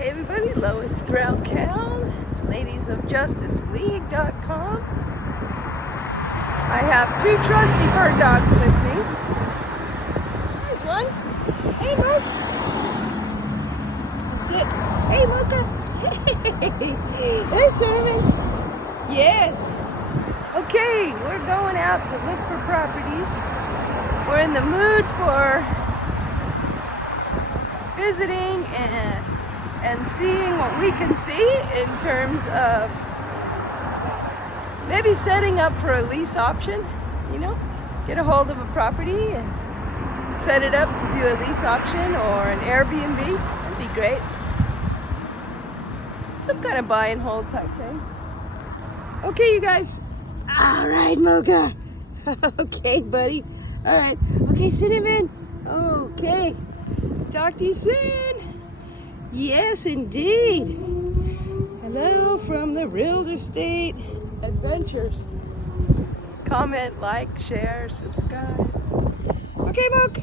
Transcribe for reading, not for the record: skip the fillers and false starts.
Hey everybody, Lois Threlkeld, ladiesofjusticeleague.com. I have two trusty bird dogs with me. There's one. Hey, Mocha. That's it. Hey, Mocha. Hey, there's Cinnamon. Yes. Okay, we're going out to look for properties. We're in the mood for visiting and seeing what we can see in terms of maybe setting up for a lease option, get a hold of a property and set it up to do a lease option or an Airbnb. That'd be great. Some kind of buy and hold type thing. Okay, you guys. All right, Mocha. Okay, buddy. All right. Okay, Cinnamon. Okay. Talk to you soon. Yes, indeed. Hello from the Real Estate Adventures. Comment, like, share, subscribe. Okay, Mocha.